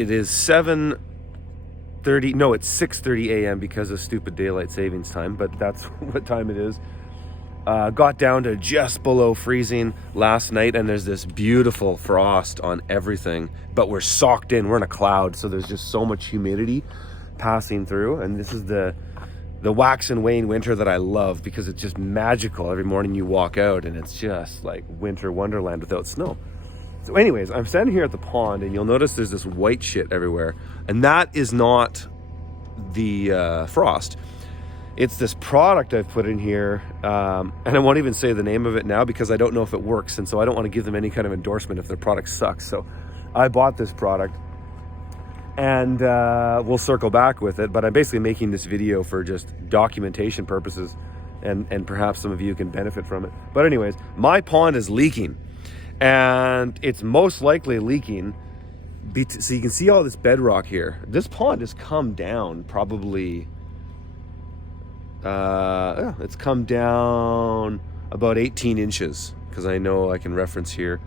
It is 6:30 a.m. because of stupid daylight savings time, but that's what time it is. Got down to just below freezing last night, and there's this beautiful frost on everything, but we're socked in. We're in a cloud, so there's just so much humidity passing through, and this is the wax and wane winter that I love, because it's just magical. Every morning you walk out and it's just like winter wonderland without snow. So anyways, I'm standing here at the pond, and you'll notice there's this white shit everywhere, and that is not the frost. It's this product I've put in here, and I won't even say the name of it now because I don't know if it works, and so I don't want to give them any kind of endorsement if their product sucks. So I bought this product, and we'll circle back with it, but I'm basically making this video for just documentation purposes, and perhaps some of you can benefit from it. But anyways, my pond is leaking, and it's most likely leaking. So you can see all this bedrock here. This pond has come down probably, it's come down about 18 inches, because I know I can reference here.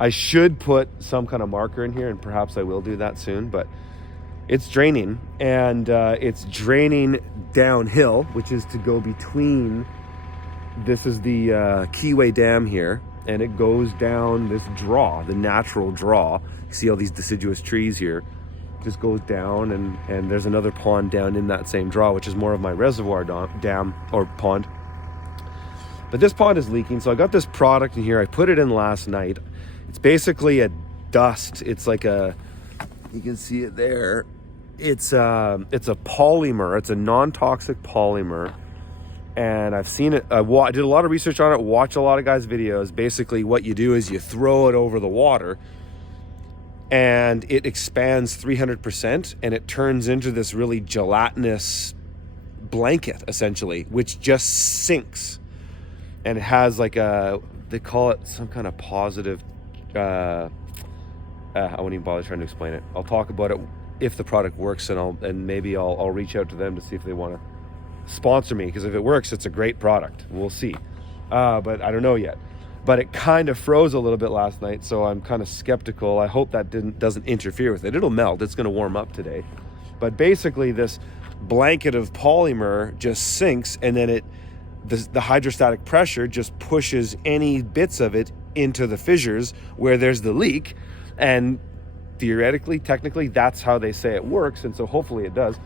I should put some kind of marker in here, and perhaps I will do that soon, but it's draining, and it's draining downhill, which is to go between, this is the Keyway Dam here, and it goes down this draw, the natural draw. You see all these deciduous trees here, just goes down, and there's another pond down in that same draw, which is more of my reservoir dam or pond. But this pond is leaking, so I got this product in here. I put it in last night. It's basically a dust. It's like you can see it there. It's a polymer. It's a non-toxic polymer. And I've seen it. I did a lot of research on it, watched a lot of guys' videos. Basically, what you do is you throw it over the water, and it expands 300%, and it turns into this really gelatinous blanket, essentially, which just sinks. And it has like they call it some kind of positive, I won't even bother trying to explain it. I'll talk about it if the product works, and maybe I'll reach out to them to see if they want to sponsor me, because if it works, it's a great product. We'll see. But I don't know yet. But it kind of froze a little bit last night, so I'm kind of skeptical. I hope that doesn't interfere with it. It'll melt. It's going to warm up today. But basically, this blanket of polymer just sinks, and then the hydrostatic pressure just pushes any bits of it into the fissures where there's the leak. And theoretically, technically, that's how they say it works, and so hopefully it does.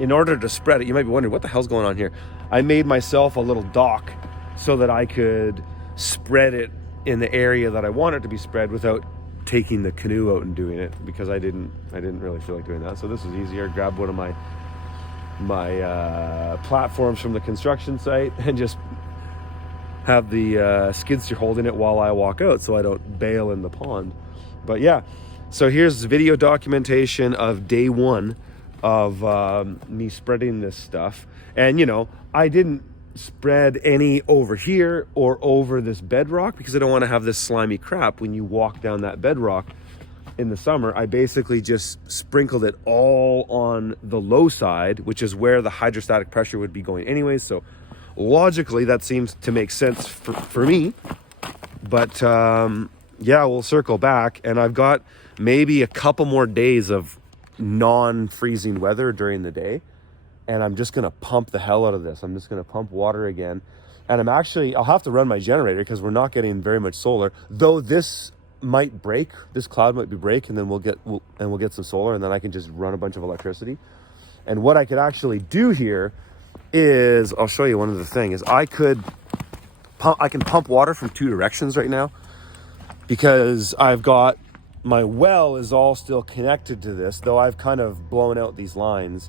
In order to spread it, you might be wondering, what the hell's going on here? I made myself a little dock so that I could spread it in the area that I want it to be spread without taking the canoe out and doing it, because I didn't really feel like doing that. So this is easier. Grab one of my platforms from the construction site and just have the skid steer holding it while I walk out, so I don't bail in the pond. But yeah, so here's video documentation of day one of me spreading this stuff. And I didn't spread any over here or over this bedrock, because I don't want to have this slimy crap when you walk down that bedrock in the summer. I basically just sprinkled it all on the low side, which is where the hydrostatic pressure would be going anyways. So logically that seems to make sense for me. But yeah, we'll circle back, and I've got maybe a couple more days of non-freezing weather during the day, and I'm just gonna pump the hell out of this. I'm just gonna pump water again, and I'll have to run my generator because we're not getting very much solar, though this might break, this cloud might be break, and then we'll get some solar, and then I can just run a bunch of electricity. And what I could actually do here is, I'll show you one other thing, is I can pump water from two directions right now, because I've got my well is all still connected to this, though I've kind of blown out these lines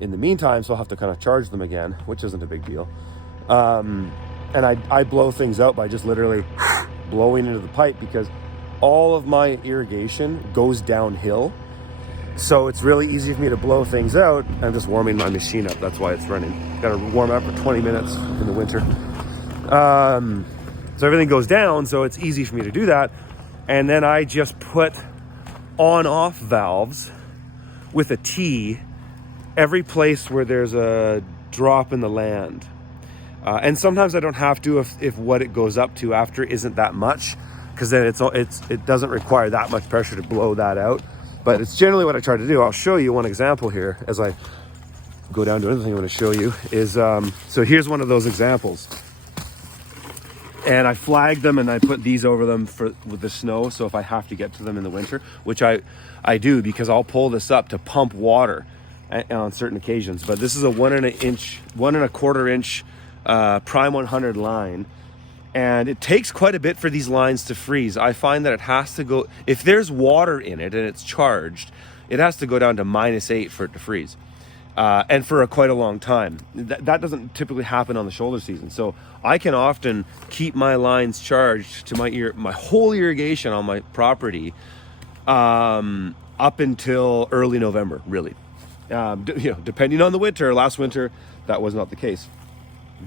in the meantime, so I'll have to kind of charge them again, which isn't a big deal. And I blow things out by just literally blowing into the pipe, because all of my irrigation goes downhill. So it's really easy for me to blow things out. I'm just warming my machine up. That's why it's running. Got to warm up for 20 minutes in the winter. So everything goes down, so it's easy for me to do that. And then I just put on-off valves with a T every place where there's a drop in the land. And sometimes I don't have to if what it goes up to after isn't that much, because then it doesn't require that much pressure to blow that out. But it's generally what I try to do. I'll show you one example here as I go down to another thing I want to show you is, so here's one of those examples. And I flagged them and I put these over them with the snow. So if I have to get to them in the winter, which I do, because I'll pull this up to pump water on certain occasions. But this is a 1.25 inch Prime 100 line. And it takes quite a bit for these lines to freeze. I find that it has to go, if there's water in it and it's charged, it has to go down to -8 for it to freeze. And for quite a long time. That doesn't typically happen on the shoulder season. So I can often keep my lines charged to my whole irrigation on my property up until early November, really. Depending on the winter. Last winter, that was not the case.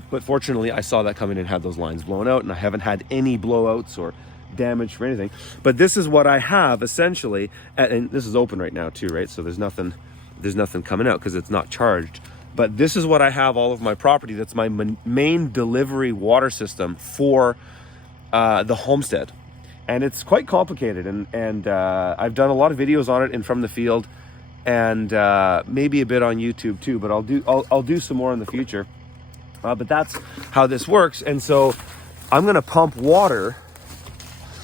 But fortunately, I saw that coming and had those lines blown out, and I haven't had any blowouts or damage for anything. But this is what I have essentially, and this is open right now too, right? So there's nothing coming out because it's not charged. But this is what I have all of my property. That's my main delivery water system for the Homestead. And it's quite complicated. And I've done a lot of videos on it and from the field, and maybe a bit on YouTube too, but I'll do some more in the future. But that's how this works. And so I'm gonna pump water,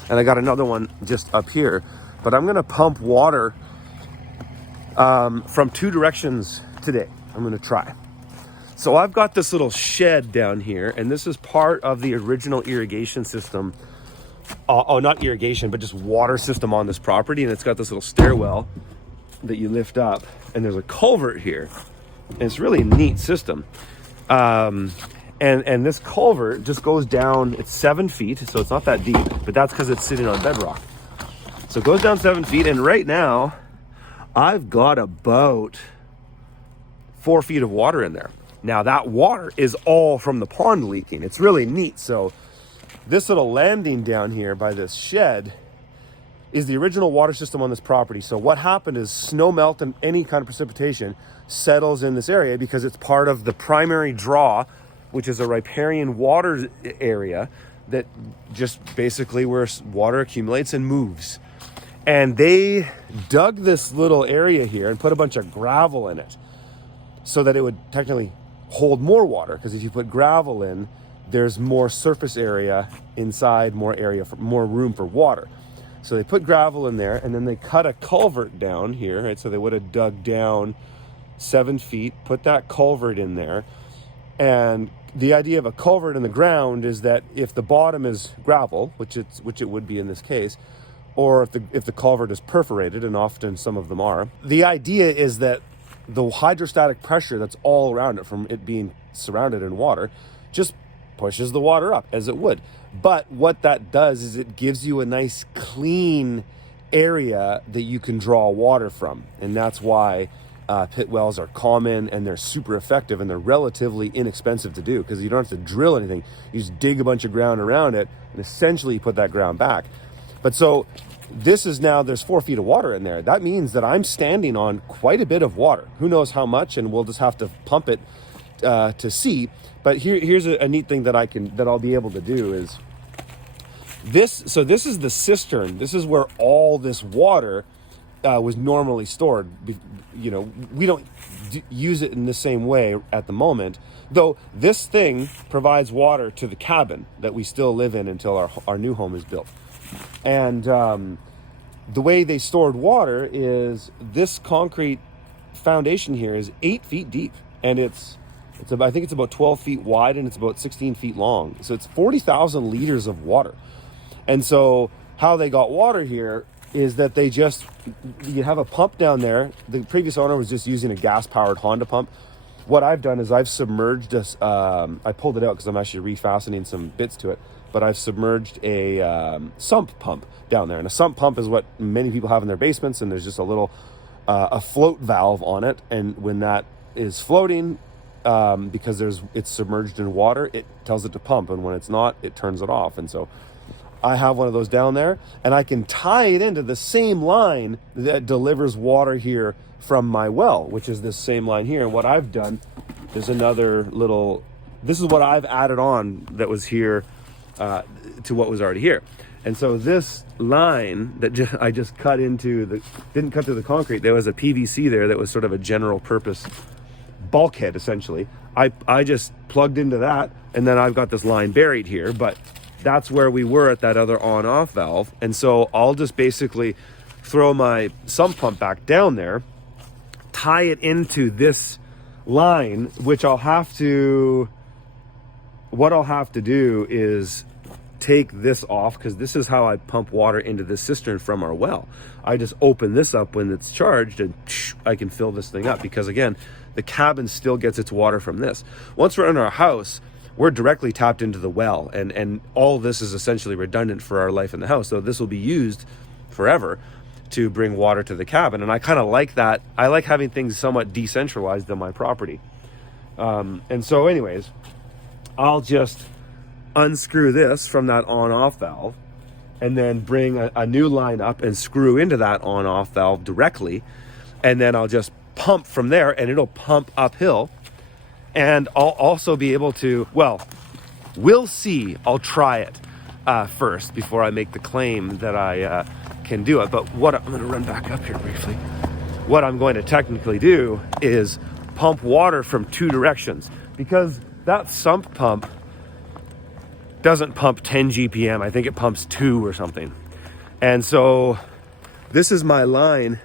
and I got another one just up here, but I'm gonna pump water from 2 directions today. I'm gonna try. So I've got this little shed down here, and this is part of the original irrigation system. Not irrigation, but just water system on this property. And it's got this little stairwell that you lift up, and there's a culvert here. And it's really a neat system. And this culvert just goes down, it's 7 feet, so it's not that deep, but that's because it's sitting on bedrock. So it goes down 7 feet, and right now, I've got about 4 feet of water in there. Now that water is all from the pond leaking. It's really neat. So this little landing down here by this shed is the original water system on this property. So what happened is snow melt and any kind of precipitation settles in this area because it's part of the primary draw, which is a riparian water area that just basically where water accumulates and moves. And they dug this little area here and put a bunch of gravel in it so that it would technically hold more water. Because if you put gravel in, there's more surface area inside, more room for water. So they put gravel in there, and then they cut a culvert down here, right? So they would have dug down 7 feet, put that culvert in there. And the idea of a culvert in the ground is that if the bottom is gravel, which it would be in this case, or if the culvert is perforated, and often some of them are, the idea is that the hydrostatic pressure that's all around it from it being surrounded in water just pushes the water up as it would. But what that does is it gives you a nice clean area that you can draw water from. And that's why pit wells are common, and they're super effective, and they're relatively inexpensive to do because you don't have to drill anything. You just dig a bunch of ground around it and essentially put that ground back. But so this is now, there's 4 feet of water in there. That means that I'm standing on quite a bit of water. Who knows how much, and we'll just have to pump it to see. But here's a neat thing that I'll be able to do is this. So this is the cistern. This is where all this water was normally stored. We don't use it in the same way at the moment, though this thing provides water to the cabin that we still live in until our new home is built. And the way they stored water is this concrete foundation here is 8 feet deep, and I think it's about 12 feet wide, and it's about 16 feet long. So it's 40,000 liters of water. And so how they got water here is that you have a pump down there. The previous owner was just using a gas-powered Honda pump. What I've done is I've submerged this. I pulled it out because I'm actually refastening some bits to it. But I've submerged a sump pump down there. And a sump pump is what many people have in their basements, and there's just a little a float valve on it. And when that is floating, because it's submerged in water, it tells it to pump. And when it's not, it turns it off. And so I have one of those down there, and I can tie it into the same line that delivers water here from my well, which is this same line here. And what I've done, there's another little, this is what I've added on that was here to what was already here. And so this line that I just cut into didn't cut through the concrete. There was a PVC there that was sort of a general purpose bulkhead, essentially. I just plugged into that, and then I've got this line buried here, but that's where we were at that other on-off valve. And so I'll just basically throw my sump pump back down there, tie it into this line, which what I'll have to do is take this off, because this is how I pump water into this cistern from our well. I just open this up when it's charged, and I can fill this thing up, because again, the cabin still gets its water from this. Once we're in our house, we're directly tapped into the well, and all this is essentially redundant for our life in the house. So this will be used forever to bring water to the cabin. And I kind of like that. I like having things somewhat decentralized on my property. And so anyways, I'll just unscrew this from that on-off valve, and then bring a new line up and screw into that on-off valve directly. And then I'll just pump from there, and it'll pump uphill. And I'll also be able to, well, we'll see. I'll try it first before I make the claim that I can do it. But I'm going to run back up here briefly. What I'm going to technically do is pump water from two directions, because that sump pump doesn't pump 10 GPM. I think it pumps 2 or something. And so this is my line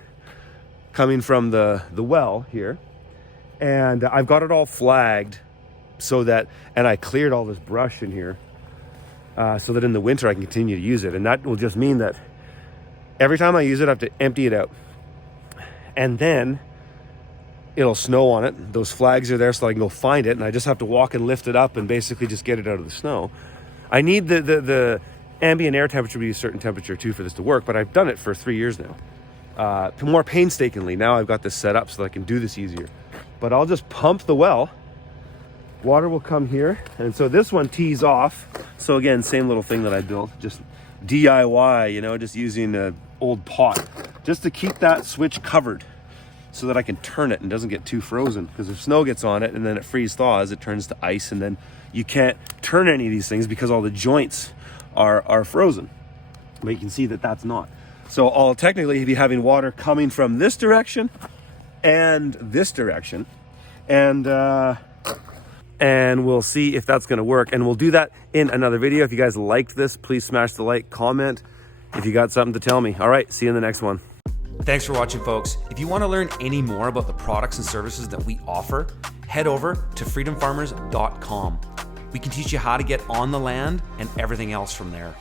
coming from the well here. And I've got it all flagged so that, and I cleared all this brush in here so that in the winter I can continue to use it. And that will just mean that every time I use it, I have to empty it out. And then it'll snow on it. Those flags are there so I can go find it. And I just have to walk and lift it up and basically just get it out of the snow. I need the ambient air temperature to be a certain temperature too for this to work, but I've done it for 3 years now. More painstakingly, now I've got this set up so that I can do this easier. But I'll just pump the well. Water will come here. And so this one tees off. So again, same little thing that I built, just DIY, just using an old pot, just to keep that switch covered so that I can turn it and doesn't get too frozen. Because if snow gets on it and then it freeze thaws, it turns to ice, and then you can't turn any of these things because all the joints are frozen. But you can see that that's not. So I'll technically be having water coming from this direction and this direction, and we'll see if that's going to work, and we'll do that in another video. If you guys liked this, please smash the like, comment if you got something to tell me. All right, see you in the next one. Thanks for watching, folks. If you want to learn any more about the products and services that we offer, head over to freedomfarmers.com. We can teach you how to get on the land and everything else from there.